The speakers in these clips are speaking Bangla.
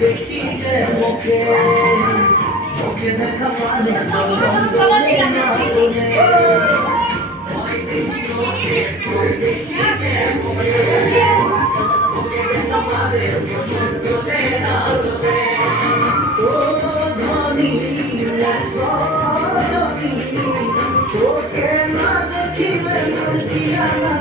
দেখি যে ওকে ওকে দেখা মানে তোকে না দেখিলে বুঝিয়া না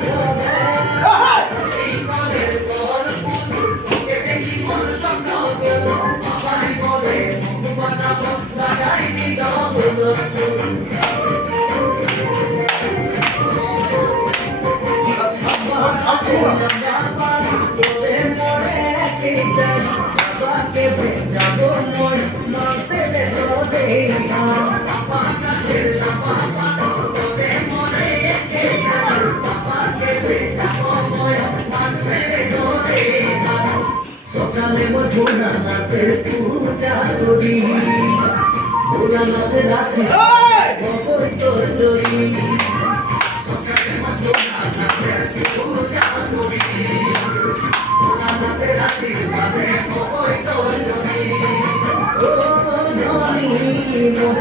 সকালে ভোলানাথে পূজা করি ভোলানাথে রাশি তোর জড়ি সকালে ভোলানাথে পূজা করি ভোলানাথে রাশি তোর জড়ি ও ধনী মোর